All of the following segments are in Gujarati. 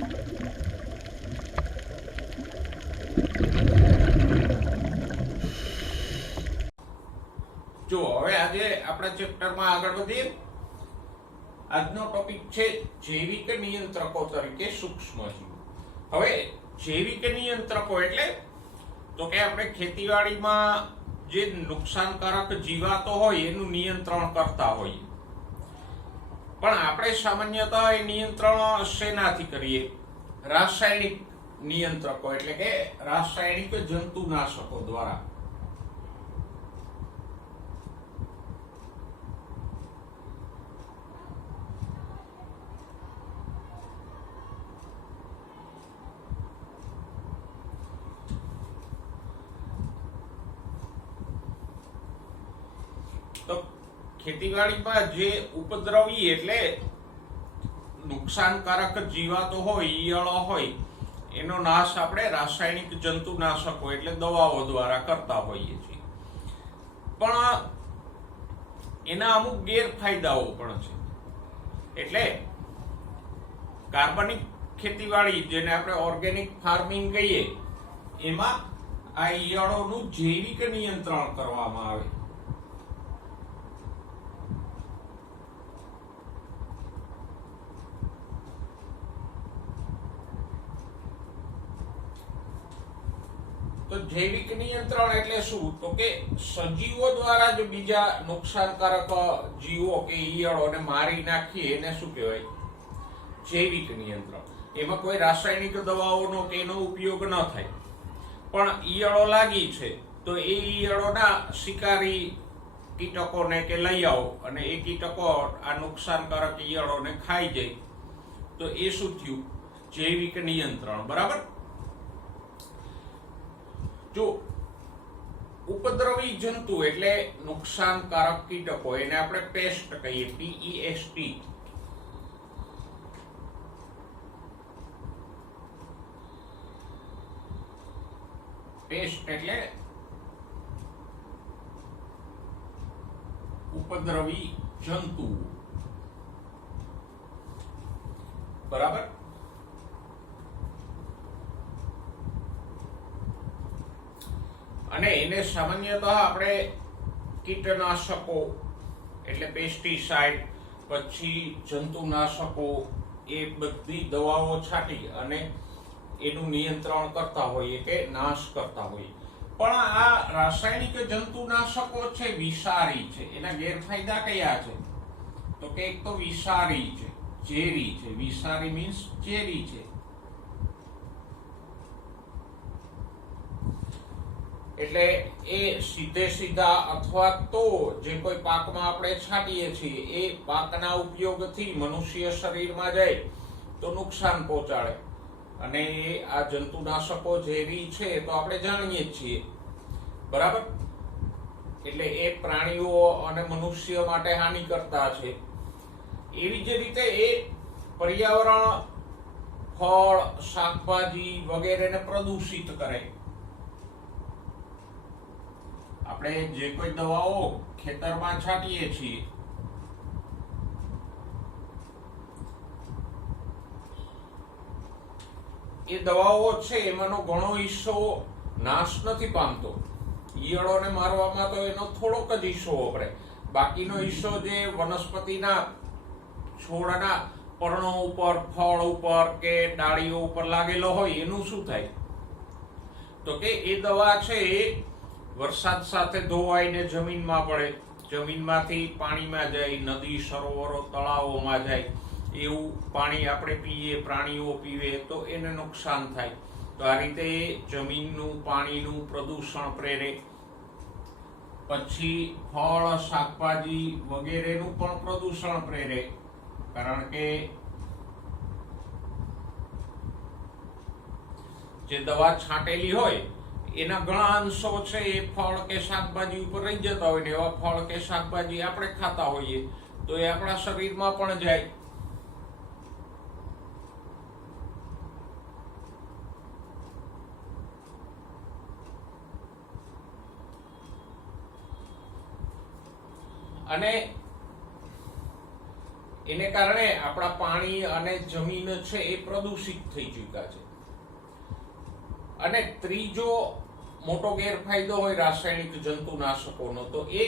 જો હવે આજે આપણા ચેપ્ટરમાં આગળ વધીએ. આજનો ટોપિક છે જૈવિક નિયંત્રકો તરીકે સૂક્ષ્મજીવો. હવે જૈવિક નિયંત્રકો એટલે તો કે આપણે ખેતીવાડીમાં જે નુકસાનકારક જીવાતો હોય એનું નિયંત્રણ કરતા હોઈએ, પણ આપણે સામાન્યતઃ એ નિયંત્રણ શેનાથી કરીએ? રાસાયણિક નિયંત્રકો એટલે કે રાસાયણિક જંતુનાશકો દ્વારા. તો ખેતીવાડીમાં જે ઉપદ્રવી એટલે નુકસાનકારક જીવાતો હોય, ઈયળો હોય, એનો નાશ આપણે રાસાયણિક જંતુનાશકો એટલે દવાઓ દ્વારા કરતા હોઈએ છીએ. પણ એના અમુક ગેરફાયદાઓ પણ છે. એટલે કાર્બનિક ખેતીવાડી, જેને આપણે ઓર્ગેનિક ફાર્મિંગ કહીએ, એમાં આ ઈયળોનું જૈવિક નિયંત્રણ કરવામાં આવે. તો જૈવિક નિયંત્રણ એટલે શું? તો કે સજીવો દ્વારા જ બીજા નુકસાનકારક જીવો કે ઈયળોને મારી નાખીએ એને શું કહેવાય? જૈવિક નિયંત્રણ. એમાં કોઈ રાસાયણિક દવાઓનો કે એનો ઉપયોગ ન થાય, પણ ઈયળો લાગી છે તો એ ઈયળોના શિકારી કીટકોને કે લઈ આવો અને એ કીટકો આ નુકસાનકારક ઈયળોને ખાઈ જાય, તો એ શું થયું? જૈવિક નિયંત્રણ. બરાબર. જો ઉપદ્રવી જંતુ એટલે નુકસાનકારક કીટકો, એને આપણે પેસ્ટ કહીએ, PEST. પેસ્ટ એટલે ઉપદ્રવી જંતુ. બરાબર. અને એને સામાન્યતઃ આપણે કીટનાશકો એટલે પેસ્ટિસાઇડ, પછી જંતુનાશકો, એ બધી દવાઓ છાંટી અને એનું નિયંત્રણ કરતા હોઈએ કે નાશ કરતા હોઈએ. પણ આ રાસાયણિક જંતુનાશકો છે વિષારી છે. એના ગેરફાયદા કયા છે? તો કે એક તો વિષારી છે, ઝેરી છે. વિષારી મીન્સ ઝેરી છે. એટલે એ સીધે સીધા અથવા તો જે કોઈ પાકમાં આપણે છાંટીએ છીએ એ પાકના ઉપયોગથી મનુષ્ય શરીરમાં જાય તો નુકસાન પહોંચાડે. અને આ જંતુનાશકો ઝેરી છે તો આપણે જાણીએ જ છીએ. બરાબર. એટલે એ પ્રાણીઓ અને મનુષ્ય માટે હાનિ કરતા છે. એવી જ રીતે એ પર્યાવરણ, ફળ, શાકભાજી વગેરેને પ્રદૂષિત કરે. આપણે જે કોઈ દવાઓ ખેતરમાં છાંટીએ છીએ એ દવાઓ છે એમાંનો ઘણો હિસ્સો નાશ નથી પામતો. ઈયળોને મારવામાં તો એનો થોડોક જ હિસ્સો વપરાય. બાકીનો હિસ્સો જે વનસ્પતિના છોડના પર્ણો ઉપર, ફળ ઉપર કે ડાળીઓ ઉપર લાગેલો હોય એનું શું થાય? તો કે એ દવા છે એ વરસાદ સાથે ધોવાઈને જમીનમાં પડે, જમીનમાંથી પાણીમાં જાય, નદી, સરોવરો, તળાવોમાં જાય. એવું પાણી આપણે પીએ, પ્રાણીઓ પીવે તો એને નુકસાન થાય. તો આ રીતે જમીનનું, પાણીનું પ્રદૂષણ પ્રેરે. પછી ફળ, શાકભાજી વગેરેનું પણ પ્રદૂષણ પ્રેરે. કારણ કે જે દવા છાંટેલી હોય એના ઘણા અંશો છે એ ફળ કે શાકભાજી ઉપર રહી જતા હોય ને એવા ફળ કે શાકભાજી આપણે ખાતા હોઈએ તો એ આપણા શરીરમાં પણ જાય. અને એને કારણે આપણા પાણી અને જમીન છે એ પ્રદૂષિત થઈ ચૂક્યા છે. અને ત્રીજો મોટો ગેરફાયદો હોય રાસાયણિક જંતુનાશકોનો તો એ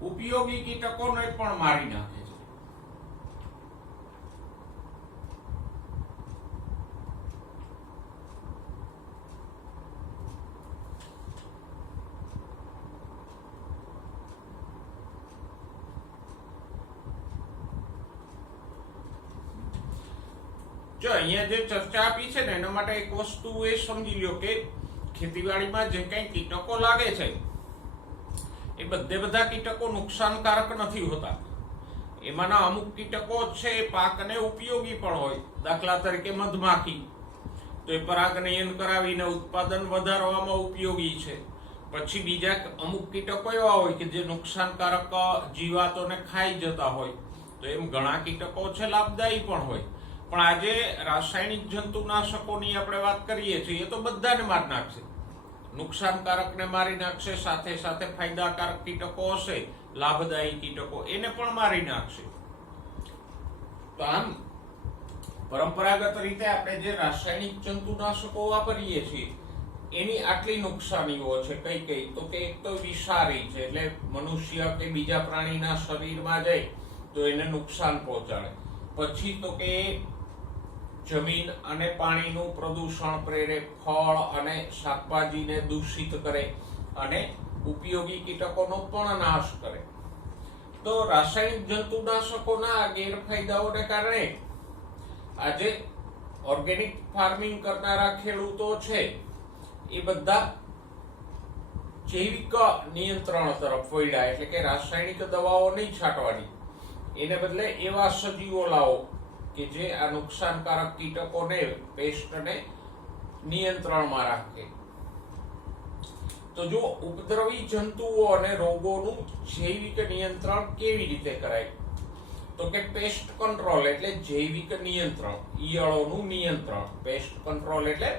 ઉપયોગી કીટકોને પણ મારી નાખે છે. જો અહીંયા જે ચર્ચા આપી છે ને એના માટે એક વસ્તુ એ સમજી લ્યો કે ખેતીવાડીમાં જે કંઈ કીટકો લાગે છે એ બધા કીટકો નુકસાનકારક નથી હોતા. એમાંના અમુક કીટકો છે એ પાકને ઉપયોગી પણ હોય. દાખલા તરીકે મધમાખી, તો એ પરાગનયન કરાવીને ઉત્પાદન વધારવામાં ઉપયોગી છે. પછી બીજા અમુક કીટકો એવા હોય કે જે નુકસાનકારક જીવાતોને ખાઈ જતા હોય. તો એમ ઘણા કીટકો છે લાભદાયી પણ હોય. પણ આજે રાસાયણિક જંતુનાશકોની આપણે વાત કરીએ છીએ તો બધાને મારી નાખશે. નુકસાનકારકને મારી નાખશે, સાથે સાથે ફાયદાકારક કીટકો હશે, લાભદાયી કીટકો, એને પણ મારી નાખશે. તો આમ પરંપરાગત રીતે આપણે જે રાસાયણિક જંતુનાશકો વાપરીએ છીએ એની આટલી નુકસાનીઓ છે. કઈ કઈ તો કે એક તો વિષારી છે, એટલે મનુષ્ય કે બીજા પ્રાણીના શરીરમાં જાય તો એને નુકસાન પહોંચાડે. પછી તો કે જમીન અને પાણીનું પ્રદૂષણ પ્રેરે, ફળ અને શાકભાજીને દૂષિત કરે અને ઉપયોગી કીટકોનો પણ નાશ કરે. તો રાસાયણિક જંતુનાશકોના ગેરફાયદાઓને કારણે આજે ઓર્ગેનિક ફાર્મિંગ કરનારા ખેડૂતો છે એ બધા જૈવિક નિયંત્રણ તરફ વળ્યા. એટલે કે રાસાયણિક દવાઓ નહીં છાંટવાની, એને બદલે એવા સજીવો લાવો કે જે આ નુકસાનકારક કીટકોને, પેસ્ટને નિયંત્રણમાં રાખે. તો જો ઉપદ્રવી જંતુઓ અને રોગોનું જૈવિક નિયંત્રણ કેવી રીતે કરાય? તો કે પેસ્ટ કંટ્રોલ એટલે જૈવિક નિયંત્રણ, ઈયળોનું નિયંત્રણ. પેસ્ટ કંટ્રોલ એટલે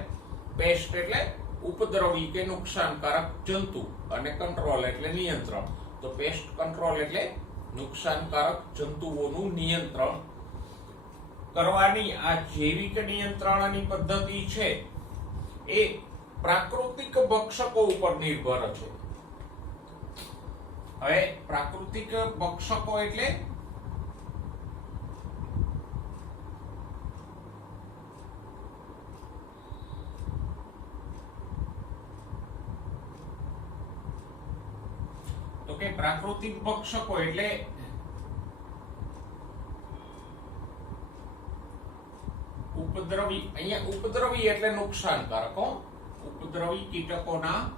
પેસ્ટ એટલે ઉપદ્રવી કે નુકસાનકારક જંતુ અને કંટ્રોલ એટલે નિયંત્રણ. તો પેસ્ટ કંટ્રોલ એટલે નુકસાનકારક જંતુઓનું નિયંત્રણ કરવાની આ જૈવિક નિયંત્રણની પદ્ધતિ છે એ પ્રાકૃતિક ભક્ષકો ઉપર નિર્ભર છે. હવે પ્રાકૃતિક ભક્ષકો એટલે પ્રાકૃતિક ભક્ષકો એટલે ઉપદ્રવી. અહીંયા ઉપદ્રવી એટલે નુકસાનકારક. ઉપદ્રવી કીટકોના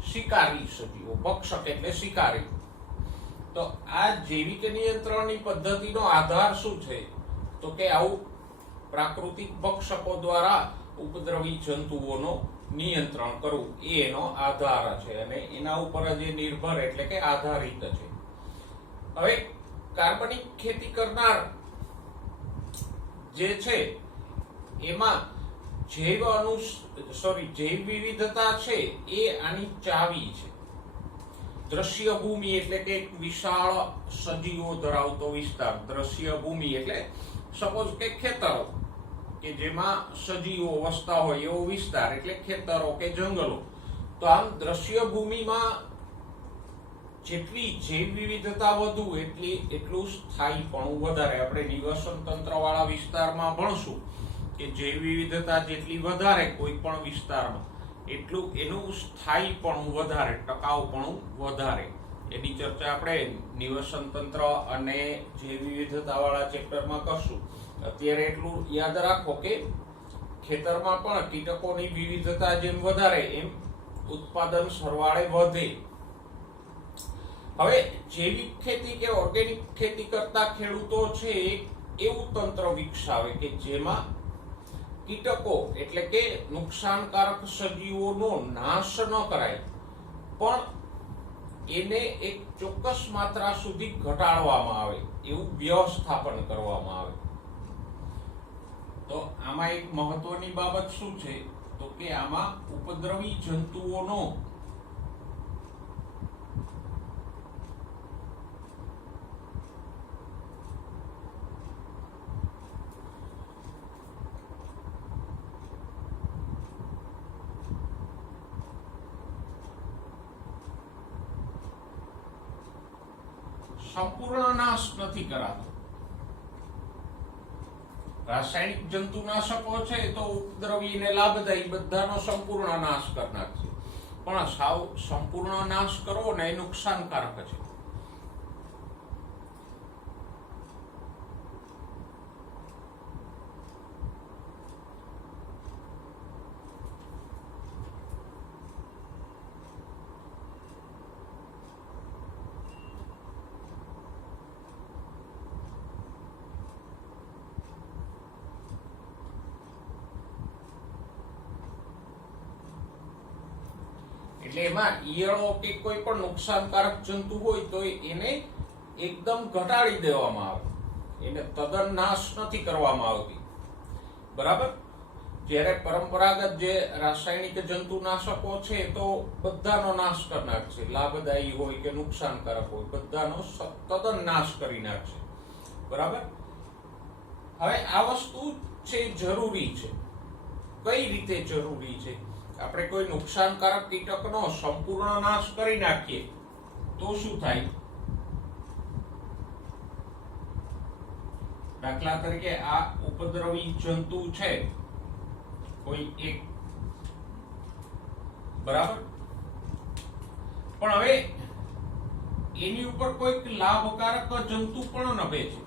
શિકારી સજીવો. ભક્ષક એટલે શિકારી. તો આ જૈવિક નિયંત્રણની પદ્ધતિનો આધાર શું છે? તો કે આવું પ્રાકૃતિક ભક્ષકો દ્વારા ઉપદ્રવી જંતુઓનો નિયંત્રણ કરવું એ એનો આધાર છે અને એના ઉપર જ નિર્ભર એટલે કે આધારિત છે. હવે કાર્બનિક ખેતી કરનાર જે છે એમાં જૈવ વિવિધતા છે એ આની ચાવી છે. દ્રશ્ય ભૂમિ એટલે કે એક વિશાળ સજીવો ધરાવતો વિસ્તાર. દ્રશ્ય ભૂમિ એટલે સપોઝ કે ખેતરો કે જેમાં સજીવો વસતા હોય એવો વિસ્તાર એટલે ખેતરો કે જંગલો. તો આમ દ્રશ્ય ભૂમિમાં જેટલી જૈવ વિવિધતા વધુ એટલું સ્થાયીપણું વધારે. આપણે નિવસન તંત્ર વાળા વિસ્તારમાં ભણશું કે જૈવ વિવિધતા જેટલી વધારે કોઈ પણ વિસ્તારમાં એટલું એનું સ્થાયીપણું વધારે, ટકાઉપણું વધારે. એની ચર્ચા આપણે નિવસન તંત્ર અને જૈવ વિવિધતા વાળા ચેપ્ટરમાં કરશું. અત્યારે એટલું યાદ રાખો કે ખેતરમાં પણ કીટકોની વિવિધતા જેમ વધારે એમ ઉત્પાદન સરવાળે વધે. હવે જૈવિક ખેતી કે ઓર્ગેનિક ખેતી કરતા ખેડૂતો છે એવું તંત્ર વિકસાવે કે જેમાં કીટકો એટલે કે નુકસાનકારક સજીવોનો નાશ ન કરાય પણ એને એક ચોક્કસ માત્રા સુધી ઘટાડવામાં આવે એવું વ્યવસ્થાપન કરવામાં આવે. તો આમાં એક મહત્વની બાબત શું છે તો કે આમાં ઉપદ્રવી જંતુઓનો સંપૂર્ણ નાશ નથી કરાતો. રાસાયણિક જંતુનાશકો છે તો ઉપદ્રવી અને લાભદાયી બધાનો સંપૂર્ણ નાશ કરનાર છે, પણ સાવ સંપૂર્ણ નાશ કરવો ને એ નુકસાનકારક છે. એટલે એમાં ઈયળો કે કોઈ પણ નુકસાનકારક જંતુ હોય તો એને એકદમ ઘટાડી દેવામાં આવે, એને તદ્દન નાશ નથી કરવામાં આવતી. બરાબર. જ્યારે પરંપરાગત જે રાસાયણિક જંતુનાશકો છે તો બધાનો નાશ કરનાર છે, લાભદાયી હોય કે નુકસાનકારક હોય બધાનો તદ્દન નાશ કરી નાખશે. બરાબર. હવે આ વસ્તુ છે જરૂરી છે. કઈ રીતે જરૂરી છે? આપણે કોઈ નુકસાનકારક કીટકનો સંપૂર્ણ નાશ કરી નાખીએ તો શું થાય? દાખલા તરીકે આ ઉપદ્રવી જંતુ છે કોઈ એક, બરાબર, પણ હવે એની ઉપર કોઈક લાભકારક જંતુ પણ નભે છે.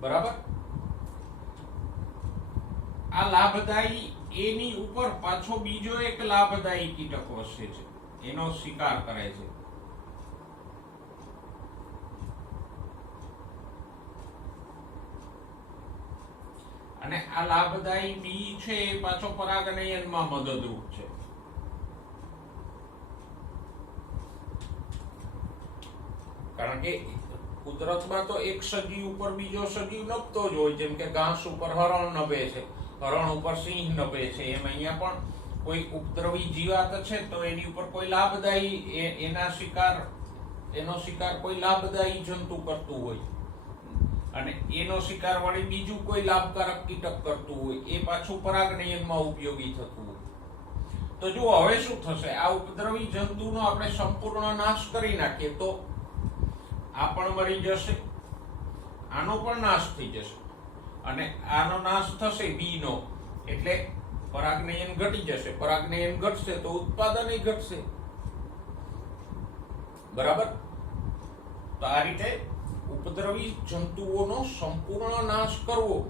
બરાબર. આ લાભદાયી એની ઉપર પાછો બીજો એક લાભદાયી કીટક વસે છે, એનો શિકાર કરે છે. અને આ લાભદાયી બી છે એ પાછો પરાગનયનમાં મદદરૂપ છે. કારણ કે કુદરતમાં તો એક સજીવ ઉપર બીજો સજીવ નભતો જ હોય, જેમ કે ઘાસ ઉપર હરણ નભે છે, હરણ ઉપર સિંહ નભે છે, એમ અહીંયા પણ કોઈ ઉપદ્રવી જીવાત છે તો એની ઉપર કોઈ લાભદાયી એનો શિકાર કોઈ લાભદાયી જંતુ કરતું હોય અને એનો શિકાર વળી બીજું કોઈ લાભકારક કીટક કરતું હોય, એ પાછું પરાગનયનમાં ઉપયોગી થતું હોય. તો જો હવે શું થશે, આ ઉપદ્રવી જંતુનો આપણે સંપૂર્ણ નાશ કરી નાખીએ તો આ પણ મરી જશે, આનો પણ નાશ થઈ જશે, અને આનો નાશ થશે બીનો, એટલે પરાગનયન ઘટી જશે. પરાગનયન ઘટશે તો ઉત્પાદન ઘટશે. બરાબર. તો આ રીતે ઉપદ્રવી જંતુઓનો સંપૂર્ણ નાશ કરવો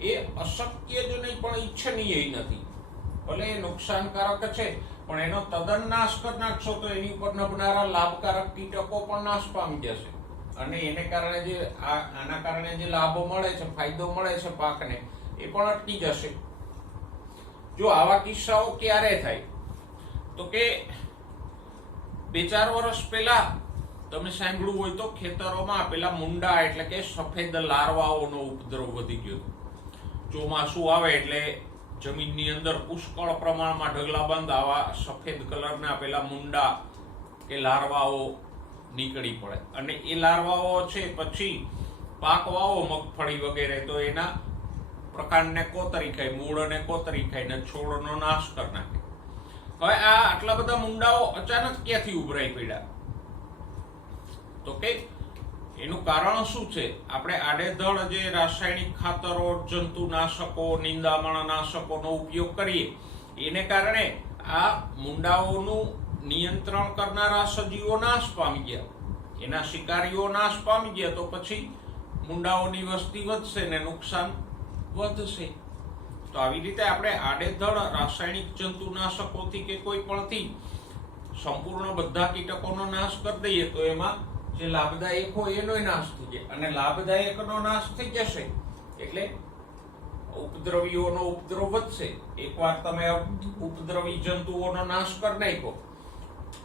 એ અશક્ય જ નહીં પણ ઈચ્છનીય નથી. ભલે એ નુકસાનકારક છે પણ એનો તદ્દન નાશ કરી નાખશો તો એની ઉપર નભનારા લાભકારક કીટકો પણ નાશ પામી જશે, અને એને કારણે આના કારણે જે લાભો મળે છે, ફાયદો મળે છે પાકને, એ પણ અટકી જશે. જો આવા કિસ્સાઓ ક્યારે થાય તો કે 2-4 વર્ષ પહેલા તમે સાંભળ્યું હોય તો ખેતરોમાં પેલા મુંડા એટલે કે સફેદ લાર્વાઓનો ઉપદ્રવ વધી ગયો. ચોમાસું આવે એટલે જમીનની અંદર પુષ્કળ પ્રમાણમાં ઢગલાબંધ આવા સફેદ કલરના પેલા મુંડા કે લાર્વાઓ નીકળી પડે, અને એ લાર્વાઓ છે પછી પાક વાવો મગફળી વગેરે તો એના પ્રકાંડને કોતરી ખાય, મૂળને કોતરી ખાય ને છોડનો નાશ કરી નાખે. હવે આ આટલા બધા મુંડાઓ અચાનક ક્યાંથી ઉભરાઈ પડ્યા? તો કે એનું કારણ શું છે? આપણે આડેધડ જે રાસાયણિક ખાતરો, જંતુનાશકો, નિંદામણનાશકોનો ઉપયોગ કરીએ એને કારણે આ મુંડાઓનું નિયંત્રણ કરનારા સજીવો નાશ પામી ગયા, એના શિકારીઓ નાશ પામી ગયા, તો પછી મુંડાઓની વસ્તી વધશે ને નુકસાન વધશે. તો આવી રીતે આપણે આડેધડ રાસાયણિક જંતુનાશકોથી કે કોઈ પણથી સંપૂર્ણ બધા કીટકોનો નાશ કરી દઈએ તો એમાં જે લાભદાયક હોય એનો નાશ થઈ જાય, અને લાભદાયકનો નાશ થઈ જશે એટલે ઉપદ્રવીઓનો ઉપદ્રવ વધશે. એકવાર તમે ઉપદ્રવી જંતુઓનો નાશ કરી નાખો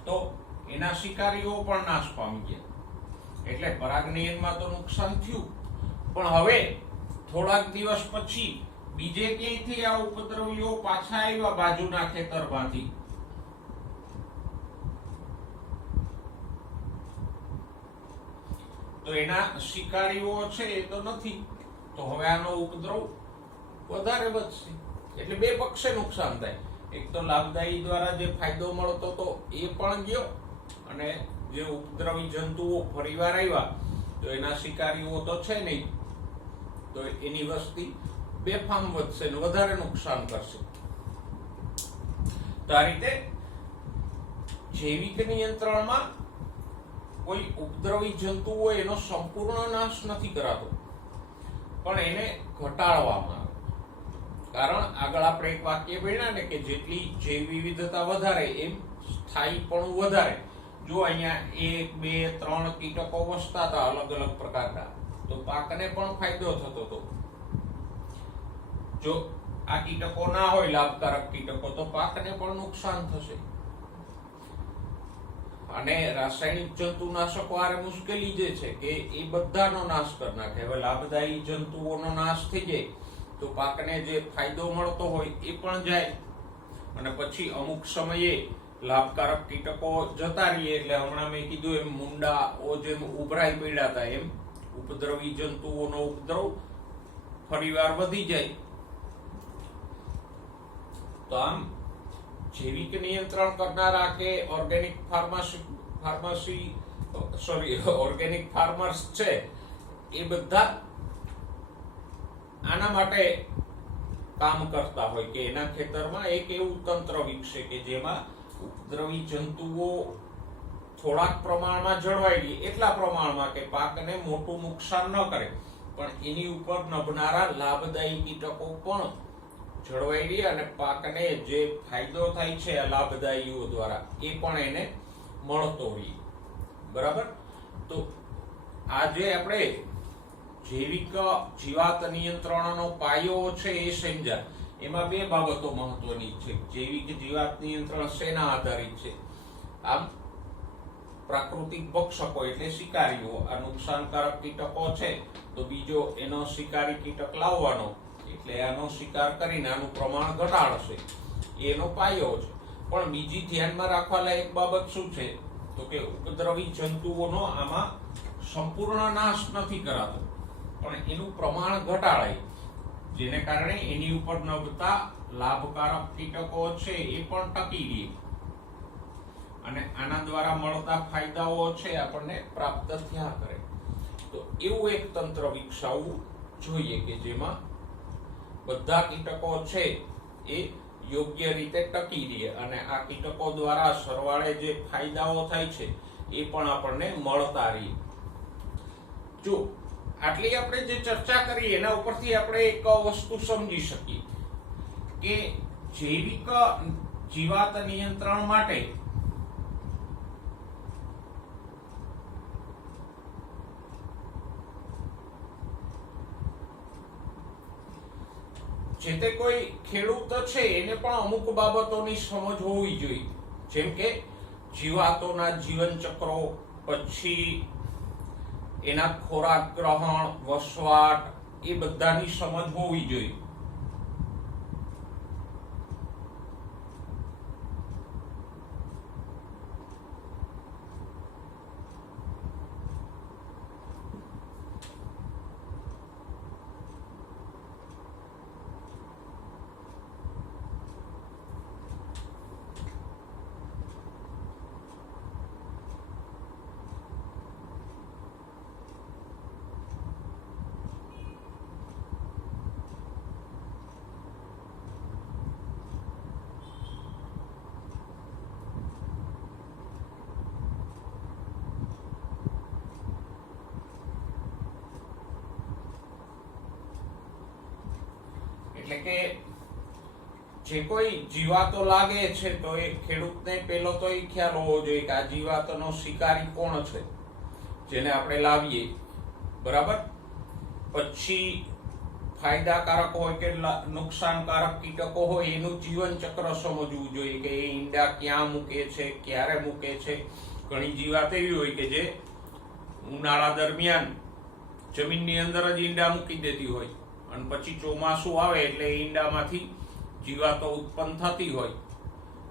તો એના શિકારીઓ પણ નાશ પામી ગયા. એટલે પરાગનયનમાં તો નુકસાન થયું, પણ હવે થોડાક દિવસ પછી બીજે ક્યાંયથી આ ઉપદ્રવીઓ પાછા આવ્યા બાજુના ખેતરમાંથી, તો એના શિકારીઓ છે એ તો નથી, તો હવે આનો ઉપદ્રવ વધારે વધશે. એટલે બે પક્ષે નુકસાન થાય. એક તો લાભદાયી દ્વારા જે ફાયદો મળતો તો એ પણ ગયો, અને જે ઉપદ્રવી જંતુઓ ફરીવાર આવ્યા તો એના શિકારીઓ તો છે નહીં, તો એની વસ્તી બેફામ વધશે ને વધારે નુકસાન કરશે. તો આ રીતે જૈવિક નિયંત્રણમાં કોઈ ઉપદ્રવી જંતુ હોય એનો સંપૂર્ણ નાશ નથી કરાતો, પણ એને ઘટાડવામાં આવે. કારણ આગળ આપણે એક વાક્ય ભણ્યા ને કે જેટલી જૈવ વિવિધતા વધારે એમ સ્થાયીપણું વધારે. જો અહીંયા 1, 2, 3 કીટકો વસતા હતા અલગ અલગ પ્રકારના, તો પાકને પણ ફાયદો થતો હતો. જો આ કીટકો ના હોય લાભકારક કીટકો, તો પાકને પણ નુકસાન થશે. અને રાસાયણિક જંતુનાશકો આરે મુશ્કેલી જે છે કે એ બધાનો નાશ કરી નાખે. હવે લાભદાયી જંતુઓનો નાશ થઈ જાય તો પાકને જે ફાયદો મળતો હોય એ પણ જાય, અને પછી અમુક સમયે લાભકારક કીટકો જતા રહીએ. એટલે હમણાં મેં કીધું એમ મુંડાઓ જેમ ઉભરાઈ પડ્યા હતા, એમ ઉપદ્રવી જંતુઓનો ઉપદ્રવ ફરીવાર વધી જાય. તો આમ જૈવિક નિયંત્રણ કરનારા કે ઓર્ગેનિક ઓર્ગેનિક ફાર્મર્સ છે એ બધા આના માટે કામ કરતા હોય કે એના ખેતરમાં એક એવું તંત્ર વિકસે કે જેમાં ઉપદ્રવી જંતુઓ થોડાક પ્રમાણમાં જળવાઈ રહે, એટલા પ્રમાણમાં કે પાકને મોટું નુકસાન ન કરે, પણ એની ઉપર નભનારા લાભદાયી કીટકો પણ જળવાઈ રહે, અને પાકને જે ફાયદો થાય છે આ લાભદાયીઓ દ્વારા એ પણ એને મળતો રહે. બરાબર. તો આજે આપણે જૈવિક જીવાત નિયંત્રણનો પાયો છે એ સમજ્યા. એમાં બે બાબતો મહત્વની છે. જૈવિક જીવાત નિયંત્રણ શેના આધારિત છે? આમ પ્રાકૃતિક ભક્ષકો એટલે શિકારીઓ, આ નુકસાનકારક કીટકો છે તો બીજો એનો શિકારી કીટક લાવવાનો, એટલે આનો શિકાર કરીને આનું પ્રમાણ ઘટાડશે, એનો પાયો છે. પણ બીજી ધ્યાનમાં રાખવા લાયક બાબત શું છે તો કે ઉપદ્રવી જંતુઓનો આમાં સંપૂર્ણ નાશ નથી કરાતો, પણ એનું પ્રમાણ ઘટાડાય, જેને કારણે એની ઉપર નભતા લાભકારક કીટકો છે એ પણ ટકી રહે, અને આના દ્વારા મળતા ફાયદાઓ છે આપણને પ્રાપ્ત થયા કરે. તો એવું એક તંત્ર વિકસાવવું જોઈએ કે જેમાં બધા કીટકો છે એ યોગ્ય રીતે ટકી રહે, અને આ કીટકો દ્વારા સરવાળે જે ફાયદાઓ થાય છે એ પણ આપણને મળતા રહે. જો આટલી આપણે જે ચર્ચા કરી એના ઉપરથી આપણે એક વસ્તુ સમજી શકીએ કે જૈવિક જીવાત નિયંત્રણ માટે જે તે કોઈ ખેડૂત છે એને પણ અમુક બાબતોની સમજ હોવી જોઈએ, જેમ કે જીવાતોના જીવન ચક્રો, પછી એના ખોરાક ગ્રહણ, વસવાટ, એ બધાની સમજ હોવી જોઈએ. એટલે કે જે કોઈ જીવાતો લાગે છે તો એ ખેડૂતને પેલો તો એ ખ્યાલ હોવો જોઈએ કે આ જીવાતનો શિકારી કોણ છે જેને આપણે લાવીએ. બરાબર. પછી ફાયદાકારક હોય કે નુકસાનકારક કીટકો હોય એનું જીવન ચક્ર સમજવું જોઈએ કે એ ઈંડા ક્યાં મૂકે છે, ક્યારે મૂકે છે. ઘણી જીવાત એવી હોય કે જે ઉનાળા દરમિયાન જમીનની અંદર જ ઈંડા મૂકી દેતી હોય અને પછી ચોમાસું આવે એટલે ઈંડામાંથી જીવાતો ઉત્પન્ન થતી હોય.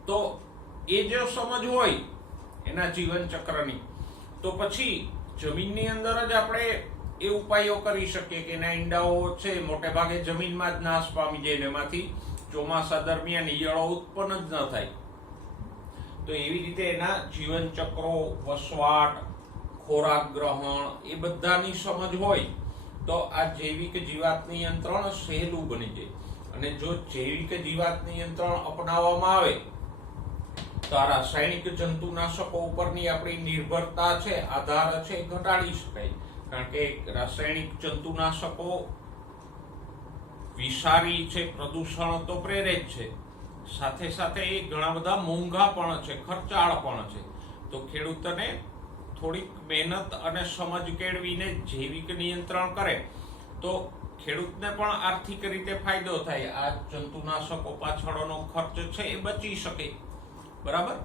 તો એ જો સમજ હોય એના જીવન ચક્રની, તો પછી જમીનની અંદર જ આપણે એ ઉપાયો કરી શકીએ કે એના ઈંડાઓ છે મોટે ભાગે જમીનમાં જ નાશ પામી જાય, એમાંથી ચોમાસા દરમિયાન ઈયળો ઉત્પન્ન જ ન થાય. તો એવી રીતે એના જીવન ચક્રો, વસવાટ, ખોરાક ગ્રહણ એ બધાની સમજ હોય તો આ જૈવિક જીવાત નિયંત્રણ સહેલું બની જાય. અને જો જૈવિક જીવાત નિયંત્રણ અપનાવવામાં આવે તો આ રાસાયણિક જંતુનાશકો ઉપરની આપણી નિર્ભરતા છે, આધાર છે, ઘટાડી શકાય. કારણ કે રાસાયણિક જંતુનાશકો વિષારી છે, પ્રદૂષણ તો પ્રેરે જ છે, સાથે સાથે એ ઘણા બધા મોંઘા પણ છે, ખર્ચાળ પણ છે. તો ખેડૂતને થોડીક મહેનત અને સમજ કેળવીને જૈવિક નિયંત્રણ કરે તો ખેડૂતને પણ આર્થિક રીતે ફાયદો થાય. આ જંતુનાશકો પાછળનો ખર્ચ છે એ બચી શકે. બરાબર.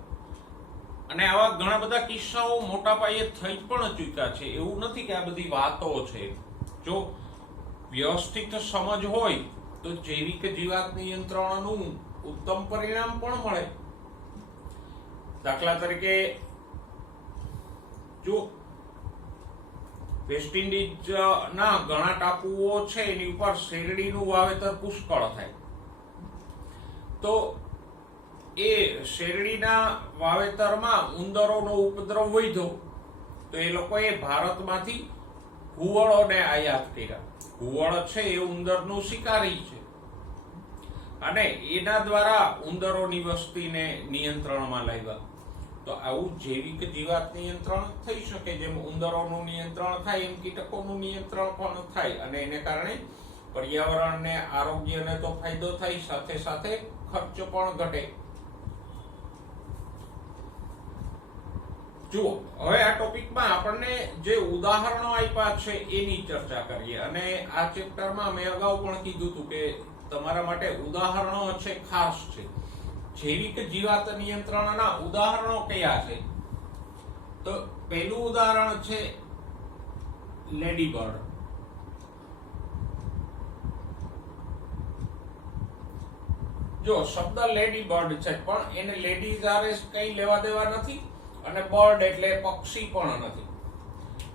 અને આવા ઘણા બધા કિસ્સાઓ મોટા પાયે થઈ પણ ચૂક્યા છે. એવું નથી કે આ બધી વાતો છે. જો વ્યવસ્થિત સમજ હોય તો જૈવિક જીવાત નિયંત્રણનું ઉત્તમ પરિણામ પણ મળે. દાખલા તરીકે જો વેસ્ટ ઇન્ડિઝ ના ઘણા ટાપુઓ છે એની ઉપર શેરડીનું વાવેતર પુષ્કળ થાય, તો એ શેરડીના વાવેતરમાં ઉંદરોનો ઉપદ્રવ વધ્યો તો એ લોકોએ ભારતમાંથી ઘુવડોને આયાત કર્યા. ઘુવડ છે એ ઉંદરનું શિકારી છે અને એના દ્વારા ઉંદરોની વસ્તીને નિયંત્રણમાં લાવ્યા. તો આવું જૈવિક જીવાત નિયંત્રણ થઈ શકે. જેમ ઉંદરોનું નિયંત્રણ થાય એમ કીટકોનું નિયંત્રણ પણ થાય અને એને કારણે પર્યાવરણને, આરોગ્યને તો ફાયદો થાય, સાથે સાથે ખર્ચ પણ ઘટે. જુઓ, હવે આ ટોપિકમાં આપણને જે ઉદાહરણો આપ્યા છે એની ચર્ચા કરીએ. અને આ ચેપ્ટરમાં મેં અગાઉ પણ કીધું હતું કે તમારા માટે ઉદાહરણો છે ખાસ છે. જૈવિક જીવાત નિયંત્રણના ઉદાહરણો કયા છે? તો પહેલું ઉદાહરણ છે લેડીબર્ડ. જો શબ્દ લેડીબર્ડ છે પણ એને લેડીઝ આરે કઈ લેવા દેવા નથી અને બર્ડ એટલે પક્ષી પણ નથી.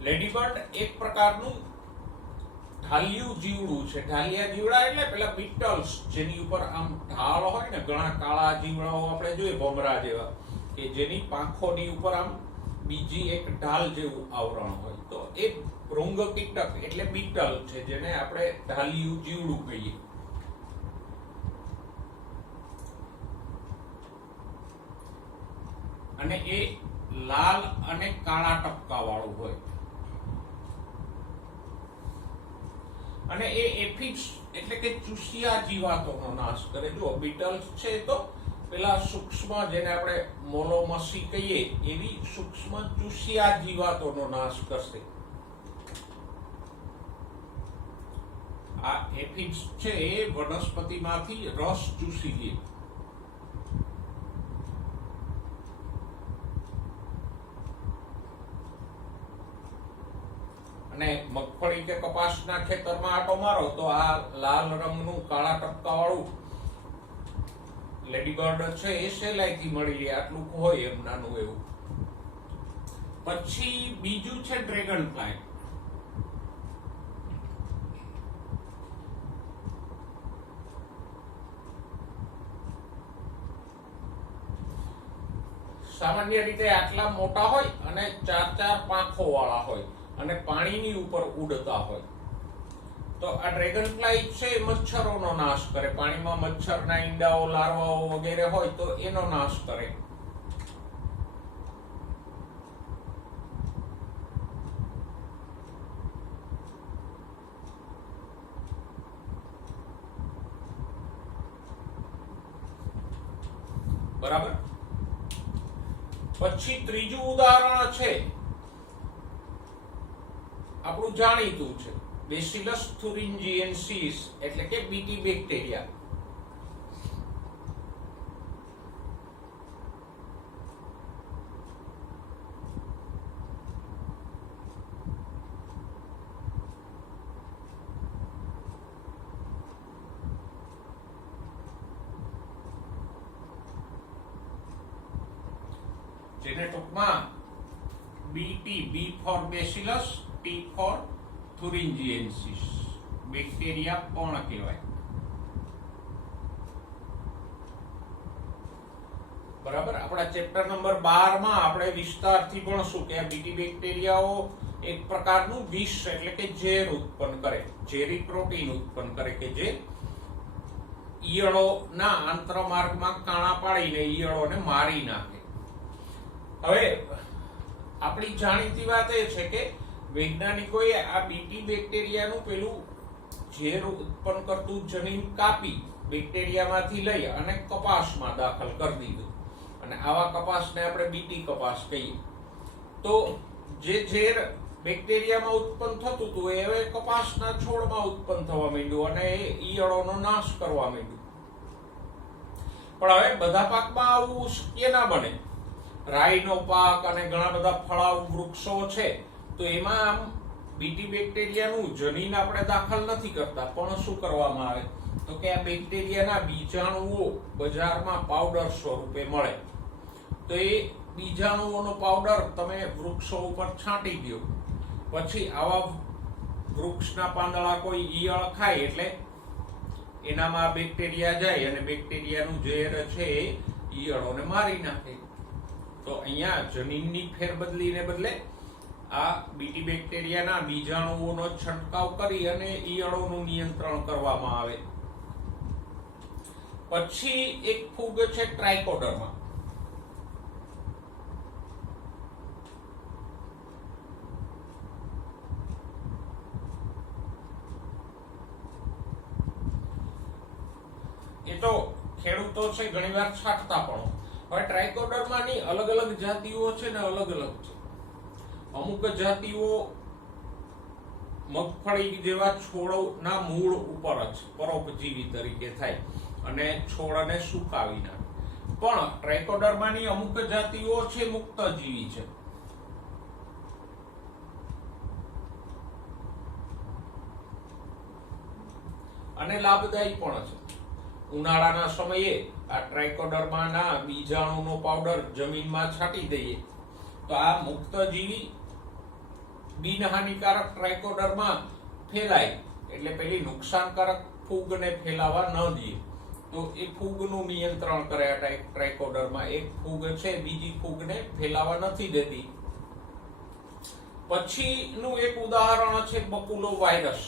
લેડીબર્ડ એક પ્રકારનું ઢાલિયું જીવડું છે. ઢાલિયા જીવડા એટલે પેલા બીટલ્સ જેની ઉપર આમ ઢાળ હોય ને, ઘણા કાળા જીવડાઓ આપણે જોઈએ ભમરા જેવા કે જેની પાંખોની ઉપર આમ બીજી એક ઢાલ જેવું આવરણ હોય. તો એ ભૃંગ કીટક એટલે બીટલ છે જેને આપણે ઢાલિયું જીવડું કહીએ. અને એ લાલ અને કાળા ટપકા વાળું હોય અને એ એફિડ્સ એટલે કે ચૂસિયા જીવાતોનો નાશ કરે. જો બીટલ્સ છે તો પેલા સૂક્ષ્મ જેને આપણે મોલોમસી કહીએ એવી સૂક્ષ્મ ચૂસિયા જીવાતોનો નાશ કરશે. આ એફિડ્સ છે એ વનસ્પતિમાંથી રસ ચૂસી લે. અને મગફળી કે કપાસના ખેતરમાં આટો મારો તો આ લાલ રંગનું કાળા ટપકા વાળું લેડીબર્ડ છે એ સહેલાઈથી મળી લે. આટલું હોય એમ નાનું એવું. પછી બીજું છે ડ્રેગન ફ્લાય. સામાન્ય રીતે આટલા મોટા હોય અને ચાર પાંખો વાળા હોય અને પાણીની ઉપર ઉડતા હોય. તો આ ડ્રેગન ફ્લાય છે મચ્છરોનો નાશ કરે. પાણીમાં મચ્છરના ઈંડાઓ, લાર્વાઓ વગેરે હોય તો એનો નાશ કરે. બરાબર. પછી ત્રીજું ઉદાહરણ છે આપણું જાણીતું છે બેસિલસ થુરિન્જીએન્સીસ એટલે કે બીટી બેક્ટેરિયા. જેને ટૂંકમાં BT, B for bacillus, T for thuringiensis bacteria પણ કહેવાય. બરાબર. આપણા ચેપ્ટર નંબર 12 માં આપણે વિસ્તારથી ભણશું કે આ બીટી બેક્ટેરિયાઓ એક પ્રકારનું વિષ એટલે કે ઝેર ઉત્પન્ન કરે, ઝેરી પ્રોટીન ઉત્પન્ન કરે કે જે ઈયળોના આંતરમાર્ગમાં કાણા પાડીને ઈયળોને મારી નાખે. હવે આપણી જાણીતી વાત એ છે કે વૈજ્ઞાનિકોએ આ બીટી બેક્ટેરિયાનું પેલું ઝેર ઉત્પન્ન કરતું જનીન કાપી બેક્ટેરિયામાંથી લઈ અને કપાસમાં દાખલ કરી દીધું, અને આવા કપાસને આપણે બીટી કપાસ કહીએ. તો જે ઝેર બેક્ટેરિયામાં ઉત્પન્ન થતું હતું એ હવે કપાસના છોડમાં ઉત્પન્ન થવા માંડ્યું અને એ ઈયળોનો નાશ કરવા માંડ્યું. પણ હવે બધા પાકમાં આવું શક્ય ના બને. રાઈનો પાક અને ઘણા બધા ફળાઉ વૃક્ષો છે તો એમાં આમ બીટી બેક્ટેરિયાનું જનીન આપણે દાખલ નથી કરતા, પણ શું કરવામાં આવે તો કે આ બેક્ટેરિયાના બીજાણુઓ બજારમાં પાવડર સ્વરૂપે મળે. તો એ બીજાણુઓનો પાવડર તમે વૃક્ષો ઉપર છાંટી દો, પછી આવા વૃક્ષના પાંદડા કોઈ ઈયળ ખાય એટલે એનામાં બેક્ટેરિયા જાય અને બેક્ટેરિયાનું ઝેર છે એ ઈયળોને મારી નાખે. તો અહીંયા જનીનની ફેરબદલીને બદલે આ બીટી બેક્ટેરિયાના બીજાણુઓનો છંટકાવ કરી અને ઈયળોનું નિયંત્રણ કરવામાં આવે. પછી એક ફૂગ છે ટ્રાઇકોડર્મા. એ તો ખેડૂતો છે ઘણીવાર છાંટતા પણ. હવે ટ્રાઇકોડર્માની અલગ અલગ જાતિઓ છે ને અલગ અલગ છે. અમુક જાતિઓ મગફળી જેવા છોડના મૂળ ઉપર જ પરોપજીવી તરીકે થાય અને છોડને સુકાવી નાખે. પણ ટ્રાઇકોડર્માની અમુક જાતિઓ છે મુક્તજીવી છે. અને લાભદાયી પણ છે. ઉનાળાના સમયે આ ટ્રાઇકોડર્માના બીજાણુનો પાવડર જમીનમાં છાંટી દઈએ તો આ મુક્તજીવી બિનહાનિકારક ટ્રાઇકોડર્મા ફેલાય એટલે પેલી નુકસાનકારક ફૂગને ફેલાવા ન દે. તો એ ફૂગનું નિયંત્રણ કરે આ ટ્રાઇકોડર્મા. એક ફૂગ છે બીજી ફૂગને ફેલાવા નથી દેતી. પછીનું એક ઉદાહરણ છે બકુલો વાયરસ.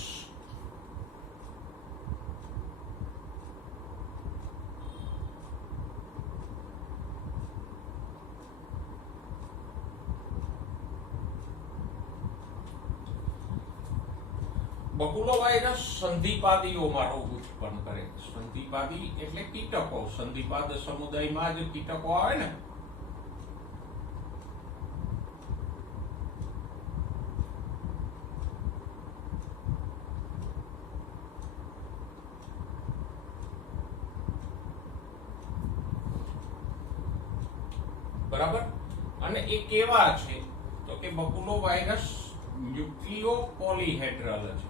બકુલો વાયરસ સંધિપાદીઓમાં રોગ ઉત્પન્ન કરે. સંધિપાદી એટલે કીટકો. સંધિપાદ સમુદાયમાં જ કીટકો આવે ને. બરાબર. અને એ કેવા છે તો કે બકુલો વાયરસ ન્યુક્લિયો પોલીહેડ્રલ છે.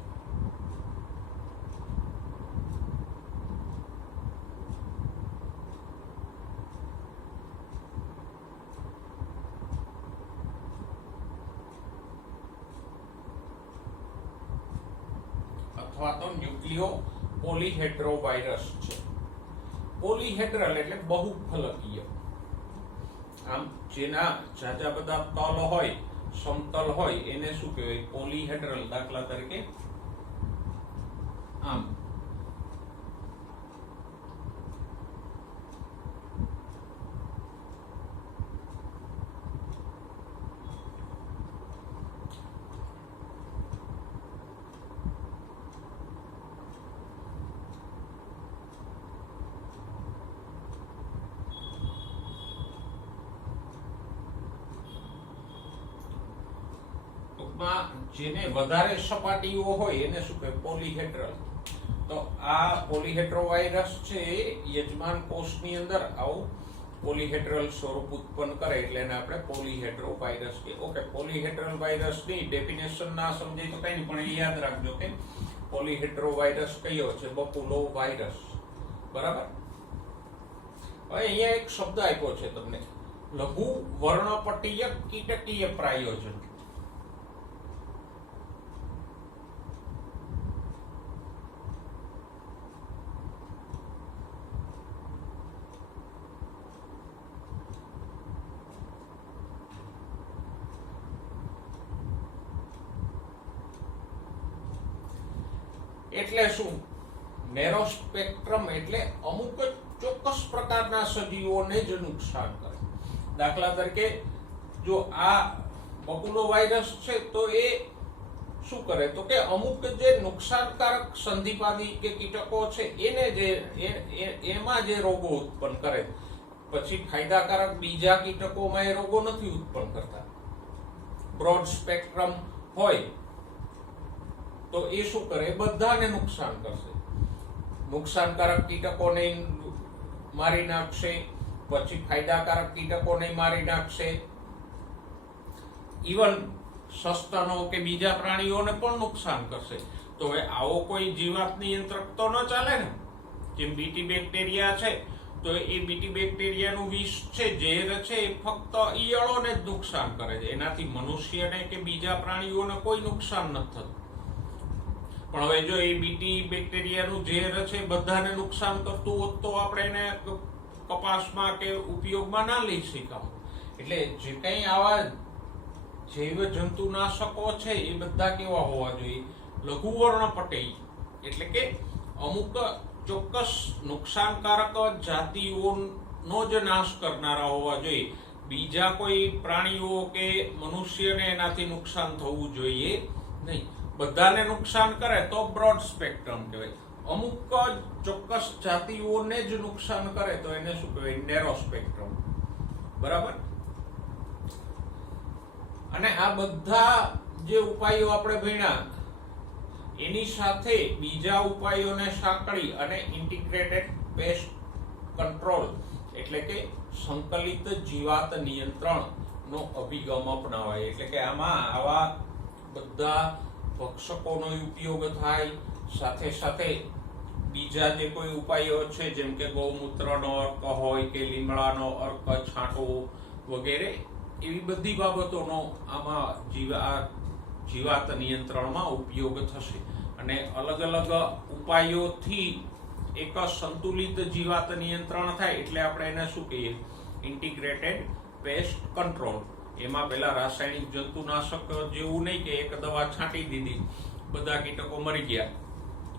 અથવા તો ન્યુક્લિયો પોલીહેડ્રો વાયરસ છે. પોલીહેડ્રલ એટલે બહુફલકીય. આમ જેના જાજા બધા તલ હોય, સમતલ હોય એને શું કહેવાય? પોલીહેડ્રલ. દાખલા તરીકે આમ માં જેને વધારે સપાટીઓ હોય એને શું કહેવાય? પોલીહેડ્રલ. તો આ પોલીહેડ્રોવાયરસ છે યજમાન કોષની અંદર આવું પોલીહેડ્રલ સ્વરૂપ ઉત્પન્ન કરે એટલે એને આપણે પોલીહેડ્રોવાયરસ કહીએ. ઓકે, પોલીહેડ્રલ વાયરસની ડેફિનેશન ના સમજાય તો કઈ નહીં, પણ એ યાદ રાખજો કે પોલીહેડ્રોવાયરસ કયો છે? બકુલો વાયરસ. બરાબર. હવે અહીંયા એક શબ્દ આપ્યો છે તમને, લઘુ વર્ણપટીય કીટકીય પ્રાયોજન. એટલે શું? નેરો સ્પેક્ટ્રમ એટલે અમુક ચોક્કસ પ્રકારના સજીવોને જ નુકસાન કરે. દાખલા તરીકે જો આ બકુલો વાયરસ છે તો એ શું કરે? તો કે અમુક જે નુકસાનકારક સંધિપાદી કે કીટકો છે એને એમાં જે રોગો ઉત્પન્ન કરે, પછી ફાયદાકારક બીજા કીટકોમાં એ રોગો નથી ઉત્પન્ન કરતા. બ્રોડ સ્પેક્ટ્રમ હોય તો એ શું કરે? બધાને નુકસાન કરશે. નુકસાનકારક કીટકોને મારી નાખશે, પછી ફાયદાકારક કીટકોને મારી નાખશે, ઇવન સસ્તનો કે બીજા પ્રાણીઓને પણ નુકસાન કરશે. તો હવે આવો કોઈ જીવાત નિયંત્રક તો ન ચાલે ને. જેમ બીટી બેક્ટેરિયા છે તો એ બીટી બેક્ટેરિયાનું વિષ છે, ઝેર છે, એ ફક્ત ઈયળોને જ નુકસાન કરે છે, એનાથી મનુષ્યને કે બીજા પ્રાણીઓને કોઈ નુકસાન નથી થતું. પણ હવે જો એ બીટી બેક્ટેરિયાનું ઝેર છે બધાને નુકસાન કરતું હોત તો આપણે એને કપાસમાં કે ઉપયોગમાં ના લઈ શકાય. એટલે જે કંઈ આવા જૈવ જંતુનાશકો છે એ બધા કેવા હોવા જોઈએ? લઘુ વર્ણપટીય, એટલે કે અમુક ચોક્કસ નુકસાનકારક જાતિઓનો જ નાશ કરનારા હોવા જોઈએ. બીજા કોઈ પ્રાણીઓ કે મનુષ્યને એનાથી નુકસાન થવું જોઈએ નહીં. બધાને નુકસાન કરે તો બ્રોડ સ્પેક્ટ્રમ કહેવાય. અમુક ચોક્કસ જાતિઓને જ નુકસાન કરે તો એને શું કહેવાય? Narrow spectrum. બરાબર. અને આ બધા જે ઉપાયો આપણે ભણ્યા એની સાથે બીજા ઉપાયોને સાંકળી અને ઇન્ટિગ્રેટેડ પેસ્ટ કંટ્રોલ એટલે કે સંકલિત જીવાત નિયંત્રણ નો અભિગમ અપનાવાય. એટલે કે આમાં આવા બધા ભક્ષકોનો ઉપયોગ થાય, સાથે સાથે બીજા જે કોઈ ઉપાયો છે જેમ કે ગૌમૂત્રનો અર્ક હોય કે લીમડાનો અર્ક છાંટવો વગેરે, એવી બધી બાબતોનો આમાં જીવાત નિયંત્રણમાં ઉપયોગ થશે. અને અલગ અલગ ઉપાયોથી એક સંતુલિત જીવાત નિયંત્રણ થાય એટલે આપણે એને શું કહીએ? Integrated paste control. એમાં પેલા રાસાયણિક જંતુનાશક જેવું નહીં કે એક દવા છાંટી દીધી બધા કીટકો મરી ગયા.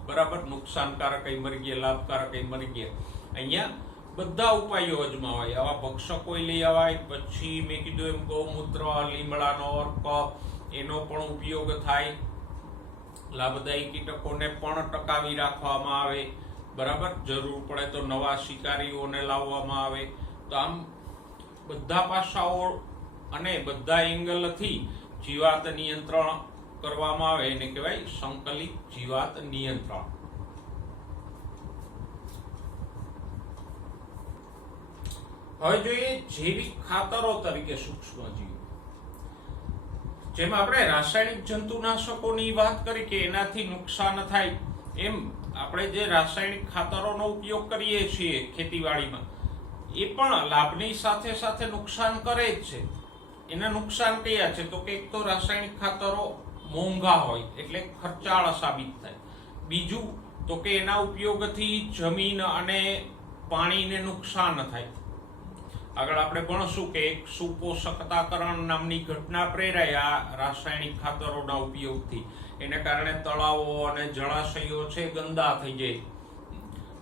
બરાબર. નુકસાનકારક મરી ગયા, લાભકારક મરી ગયા. અહીંયા બધા ઉપાયો અજમાવાય. આવા ભક્ષકો લઈ આવાય, પછી મેં કીધું એમ ગૌમૂત્ર, લીમડાનો અર્ક એનો પણ ઉપયોગ થાય. લાભદાયી કીટકોને પણ ટકાવી રાખવામાં આવે. બરાબર. જરૂર પડે તો નવા શિકારીઓને લાવવામાં આવે. તો આમ બધા પાસાઓ અને બધા એંગલથી જીવાત નિયંત્રણ કરવામાં આવે એને કહેવાય સંકલિત જીવાત નિયંત્રણ. હવે જોઈએ જૈવિક ખાતરો તરીકે સૂક્ષ્મજીવો. જેમ આપણે રાસાયણિક જંતુનાશકોની વાત કરી કે એનાથી નુકસાન થાય, એમ આપણે જે રાસાયણિક ખાતરોનો ઉપયોગ કરીએ છીએ ખેતીવાડીમાં એ પણ લાભની સાથે સાથે નુકસાન કરે જ છે. એના નુકસાન કયા છે? તો કે એક તો રાસાયણિક ખાતરો મોંઘા હોય એટલે ખર્ચાળ સાબિત થાય. બીજું તો કે એના ઉપયોગથી જમીન અને પાણીને નુકસાન થાય. આગળ આપણે ભણશું કે એક સુપોષકતાકરણ નામની ઘટના પ્રેરાય આ રાસાયણિક ખાતરોના ઉપયોગથી. એને કારણે તળાવો અને જળાશયો છે ગંદા થઈ જાય.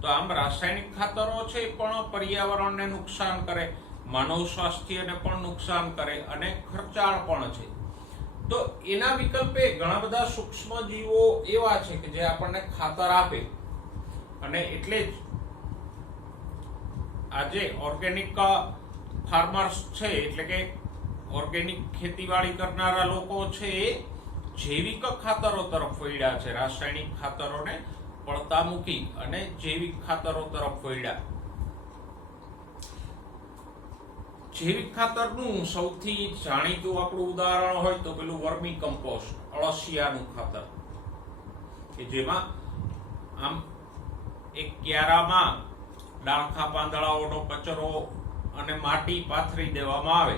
તો આમ રાસાયણિક ખાતરો છે પણ પર્યાવરણને નુકસાન કરે, માનવ સ્વાસ્થ્યને પણ નુકસાન કરે અને ખર્ચાળ પણ છે. તો એના વિકલ્પે ઘણા બધા સૂક્ષ્મ જીવો એવા છે કે જે આપણને ખાતર આપે. અને એટલે જ આજે ઓર્ગેનિક ફાર્મર્સ છે એટલે કે ઓર્ગેનિક ખેતીવાડી કરનારા લોકો છે જૈવિક ખાતરો તરફ વળ્યા છે. રાસાયણિક ખાતરોને પડતા મૂકી અને જૈવિક ખાતરો તરફ વળ્યા. જૈવિક ખાતરનું સૌથી જાણીતું આપણું ઉદાહરણ હોય તો પેલું વર્મી કમ્પોસ્ટ, અળસિયાનું ખાતર, કે જેમાં આમ એક ક્યારામાં ડાળખા પાંદડાઓનો કચરો અને માટી પાથરી દેવામાં આવે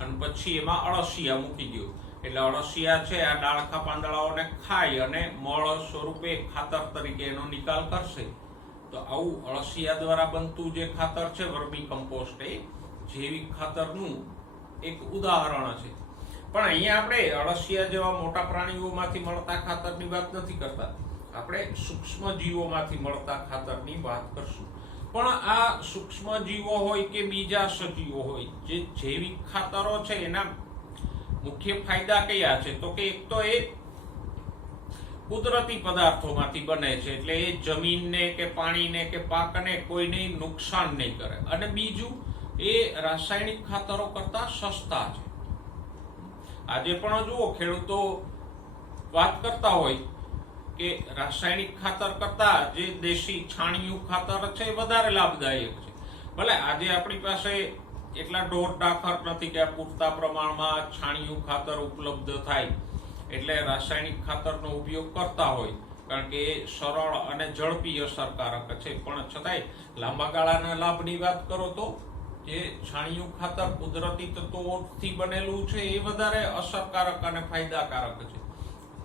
અને પછી એમાં અળસિયા મૂકી દો એટલે અળસિયા છે આ ડાળખા પાંદડાઓને ખાય અને મળ સ્વરૂપે ખાતર તરીકે એનો નિકાલ કરશે. તો આવું અળસિયા દ્વારા બનતું જે ખાતર છે વર્મી કમ્પોસ્ટ, એ જૈવિક ખાતરનું એક ઉદાહરણ છે. પણ અહીંયા આપણે અળસિયા જેવા મોટા પ્રાણીઓમાંથી મળતા ખાતરની વાત નથી કરતા, આપણે સૂક્ષ્મ જીવોમાંથી મળતા ખાતરની વાત કરશું. પણ આ સૂક્ષ્મ જીવો હોય કે બીજા સજીવો હોય, જે જૈવિક ખાતરો છે એના મુખ્ય ફાયદા કયા છે? તો કે એક તો એ કુદરતી પદાર્થોમાંથી બને છે એટલે એ જમીનને કે પાણીને કે પાકને કોઈને નુકસાન નહીં કરે. અને બીજું, એ રાસાયણિક ખાતરો કરતા સસ્તા છે. આજે પણ જુઓ, ખેડૂતો વાત કરતા હોય કે રાસાયણિક ખાતર કરતા જે દેશી છાણિયું ખાતર છે એ વધારે લાભદાયક છે. ભલે આજે આપણી પાસે એટલા ઢોર ઢાખર નથી કે પૂરતા પ્રમાણમાં છાણિયું ખાતર ઉપલબ્ધ થાય એટલે રાસાયણિક ખાતરનો ઉપયોગ કરતા હોય, કારણ કે એ સરળ અને ઝડપી અસરકારક છે. પણ છતાંય લાંબા ગાળાના લાભની વાત કરો તો જે છાણિયું ખાતર કુદરતી તત્વોથી બનેલું છે એ વધારે અસરકારક અને ફાયદાકારક છે.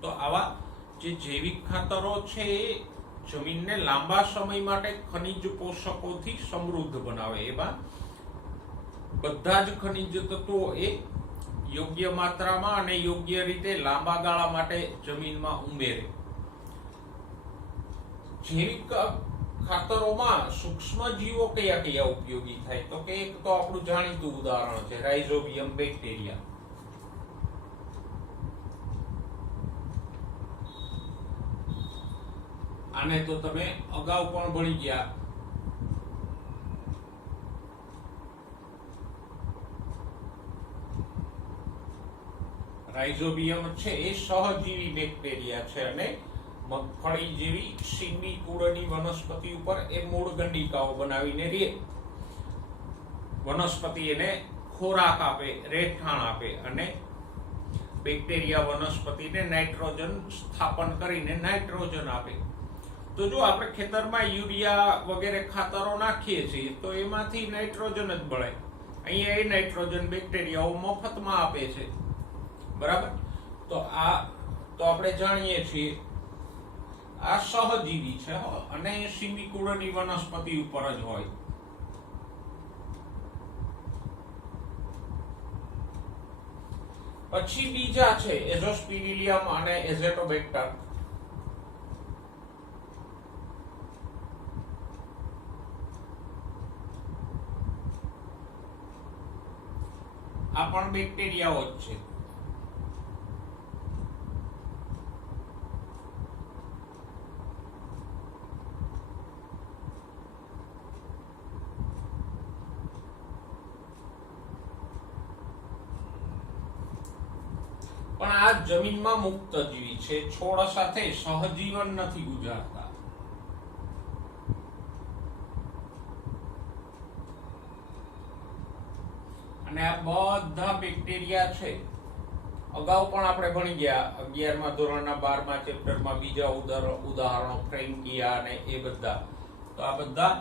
તો આવા જે જૈવિક ખાતરો છે એ જમીનને લાંબા સમય માટે ખનિજ પોષકોથી સમૃદ્ધ બનાવે. એમાં બધા જ ખનિજ તત્વો એ યોગ્ય માત્રામાં અને યોગ્ય રીતે લાંબા ગાળા માટે જમીનમાં ઉમેરે. જૈવિક ખાતરોમાં સૂક્ષ્મ જીવો કયા કયા ઉપયોગી થાય? તો કે એક તો આપણું જાણીતું ઉદાહરણ છે રાઇઝોબિયમ બેક્ટેરિયા. આને તો તમે અગાઉ પણ ભણી ગયા. રાઇઝોબિયમ છે એ સહજીવી બેક્ટેરિયા છે અને મગફળી જેવી શીંગી કુળની વનસ્પતિ ઉપર એ મૂળ ગંડિકાઓ બનાવીને રહે. વનસ્પતિ એને ખોરાક આપે, રહેઠાણ આપે અને બેક્ટેરિયા વનસ્પતિને નાઇટ્રોજન સ્થાપન કરીને નાઇટ્રોજન આપે. તો જો આપણે ખેતરમાં યુરિયા વગેરે ખાતરો નાખીએ છીએ તો એમાંથી નાઇટ્રોજન જ મળે. અહીંયા એ નાઇટ્રોજન બેક્ટેરિયાઓ મફતમાં આપે છે. બરાબર? તો આપણે જાણીએ છીએ આ સહજીવી છે અને શીંગી કુળની વનસ્પતિ ઉપર જ હોય. પછી બીજા છે એઝોસ્પિરિલિયમ અને એઝેટોબેક્ટર. આ પણ બેક્ટેરિયાઓ જ છે. પણ આ જમીનમાં મુક્ત જીવી છે, છોડ સાથે સહજીવન નથી ગુજારતા. અને આ બધા બેક્ટેરિયા છે અગાઉ પણ આપણે ભણી ગયા 11મા ધોરણના 12મા ચેપ્ટરમાં બીજા ઉદાહરણો ફ્રેન્કિયા અને એ બધા. તો આ બધા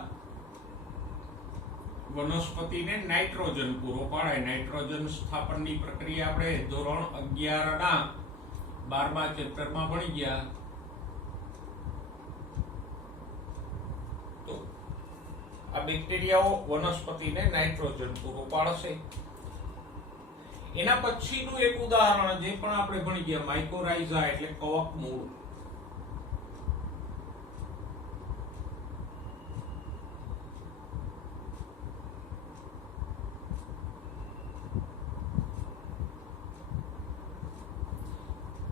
વનસ્પતિને નાઇટ્રોજન પૂરો પાડે. નાઇટ્રોજન સ્થાપનની પ્રક્રિયા આપણે ધોરણ 11ના 12મા ચેપ્ટરમાં ભણી ગયા. તો આ બેક્ટેરિયાઓ વનસ્પતિને નાઇટ્રોજન પૂરો પાડશે. એના પછીનું એક ઉદાહરણ જે પણ આપણે ભણી ગયા માઇકોરાઇઝા એટલે કવક મૂળ.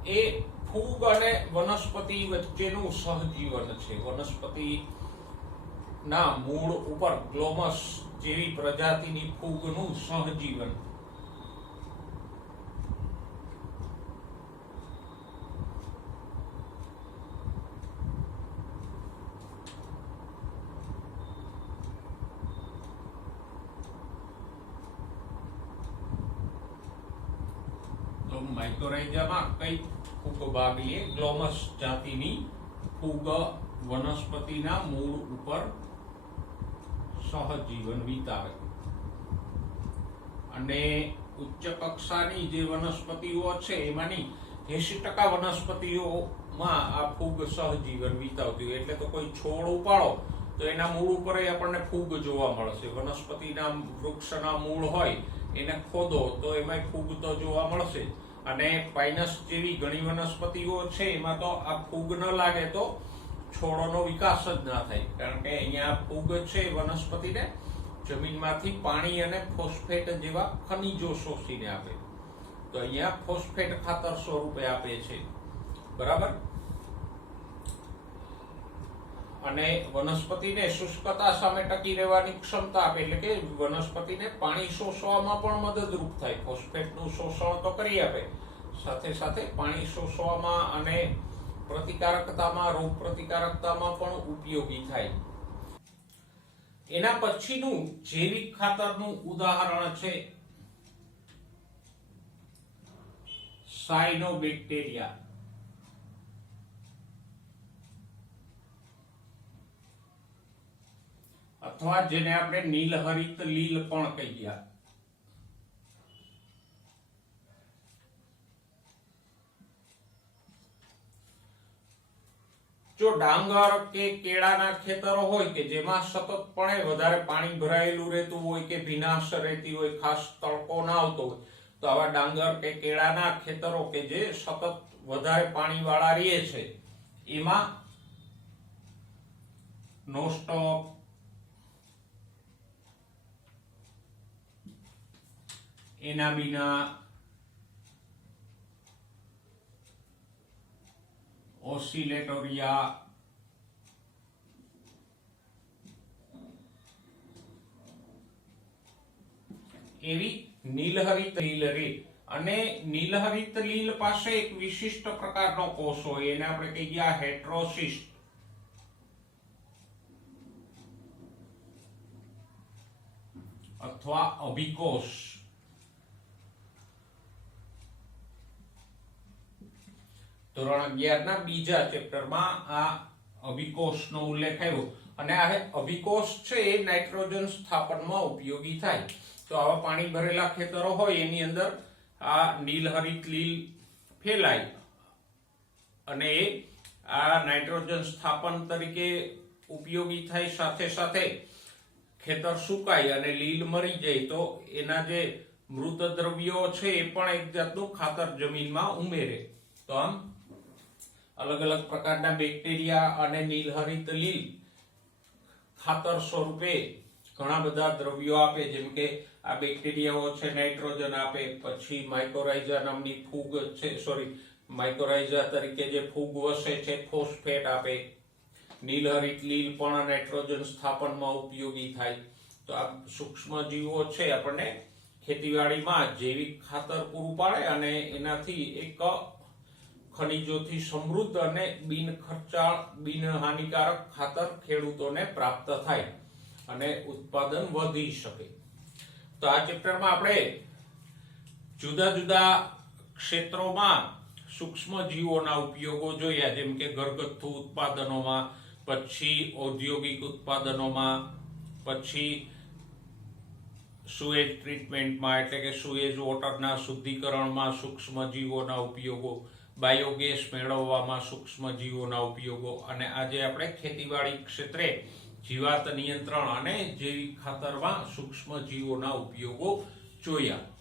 એ ફૂગ અને વનસ્પતિ વચ્ચેનું સહજીવન છે. વનસ્પતિ ના મૂળ ઉપર ગ્લોમસ જેવી પ્રજાતિની ફૂગનું સહજીવન. માઇકોરાઇઝામાં કઈ ફૂગ ભાગ લે? ગ્લોમસ જાતિની ફૂગ વનસ્પતિના મૂળ ઉપર સહજીવન વિતાવે. અને ઉચ્ચ કક્ષાની જે વનસ્પતિઓ છે એમાંની 80% વનસ્પતિઓમાં આ ફૂગ સહજીવન વિતાવતી હોય. એટલે તો કોઈ છોડ ઉપાડો તો એના મૂળ ઉપર આપણને ફૂગ જોવા મળશે. વનસ્પતિના વૃક્ષના મૂળ હોય એને ખોદો તો એમાં ફૂગ તો જોવા મળશે. અને પાઇનસ જેવી ઘણી વનસ્પતિઓ છે એમાં તો આ ફૂગ ન લાગે તો છોડોનો વિકાસ જ ના થાય. કારણ કે અહીંયા ફૂગ છે વનસ્પતિને જમીનમાંથી પાણી અને ફોસ્ફેટ જેવા ખનિજો શોષીને આપે. તો અહીંયા ફોસ્ફેટ ખાતર સ્વરૂપે આપે છે. બરાબર. અને વનસ્પતિને શુષ્કતા સામે ટકી રહેવાની ક્ષમતા આપે. એટલે કે વનસ્પતિને પાણી શોષવામાં પણ મદદરૂપ થાય. ફોસ્ફેટનું શોષણ તો કરી આપે, સાથે સાથે પાણી શોષવામાં અને પ્રતિકારકતામાં, રોગ પ્રતિકારકતામાં પણ ઉપયોગી થાય. એના પછીનું જૈવિક ખાતરનું ઉદાહરણ છે સાયનોબેક્ટેરિયા. અથવા જેને આપણે નીલહરિત લીલ પણ કહીએ. જો ડાંગર કે કેળાના ખેતરો હોય કે જેમાં સતતપણે વધારે પાણી ભરાયેલું રહેતું હોય કે ભીનાશ રહેતી હોય, ખાસ તડકો ના આવતો હોય, તો આવા ડાંગર કે કેળાના ખેતરો કે જે સતત વધારે પાણી વાળા રહે છે એમાં નોસ્ટોક, એનાબીના, ઓસિલેટોરિયા, એવી નીલહરિત લીલ રે. અને નીલહરિત લીલ પાસે એક વિશિષ્ટ પ્રકારનો કોષ હોય, એને આપણે કહીએ હેટ્રોસિસ્ટ અથવા અભિકોષ. ધોરણ 11 ના બીજા ચેપ્ટરમાં આ અભિકોષનો ઉલ્લેખ આવ્યો. અને આ અભિકોષ છે એ નાઇટ્રોજન સ્થાપનમાં ઉપયોગી થાય. તો આવા પાણી ભરેલા ખેતરો હોય એની અંદર આ નીલહરિત લીલ ફેલાય અને એ આ નાઇટ્રોજન સ્થાપન તરીકે ઉપયોગી થાય. સાથે સાથે ખેતર સુકાય અને લીલ મરી જાય તો એના જે મૃત દ્રવ્યો છે એ પણ એક જાતનું ખાતર જમીનમાં ઉમેરે. તો આમ અલગ અલગ પ્રકારના બેક્ટેરિયા અને નીલહરિત લીલ ખાતર સ્વરૂપે ઘણા બધા દ્રવ્યો આપે. જેમ કે આ બેક્ટેરિયાઓ છે નાઇટ્રોજન આપે, પછી માઇકોરાઇઝા નામની ફૂગ છે, માઇકોરાઇઝા તરીકે જે ફૂગ વસે છે ફોસ્ફેટ આપે. નીલહરિત લીલ પણ નાઇટ્રોજન સ્થાપનમાં ઉપયોગી થાય. તો આ સૂક્ષ્મ જીવો છે આપણને ખેતીવાડીમાં જૈવિક ખાતર પૂરું પાડે અને એનાથી એક ખનિજોથી સમૃદ્ધ અને બિન ખર્ચાળ, બિન હાનિકારક ખાતર ખેડૂતોને પ્રાપ્ત થાય અને ઉત્પાદન વધી શકે. તો આ ચેપ્ટરમાં આપણે જુદા જુદા ક્ષેત્રોમાં સૂક્ષ્મ જીવોના ઉપયોગો જોયા. જેમ કે ઘરગથ્થુ ઉત્પાદનોમાં, પછી ઔદ્યોગિક ઉત્પાદનોમાં, પછી સુએજ ટ્રીટમેન્ટમાં એટલે કે સુએજ વોટરના શુદ્ધિકરણમાં સૂક્ષ્મ જીવોના ઉપયોગો, બાયોગેસ મેળવવામાં સૂક્ષ્મ જીવોના ઉપયોગો, અને આજે આપણે ખેતીવાડી ક્ષેત્રે જીવાત નિયંત્રણ અને જૈવિક ખાતરમાં સૂક્ષ્મ જીવોના ઉપયોગો જોયા.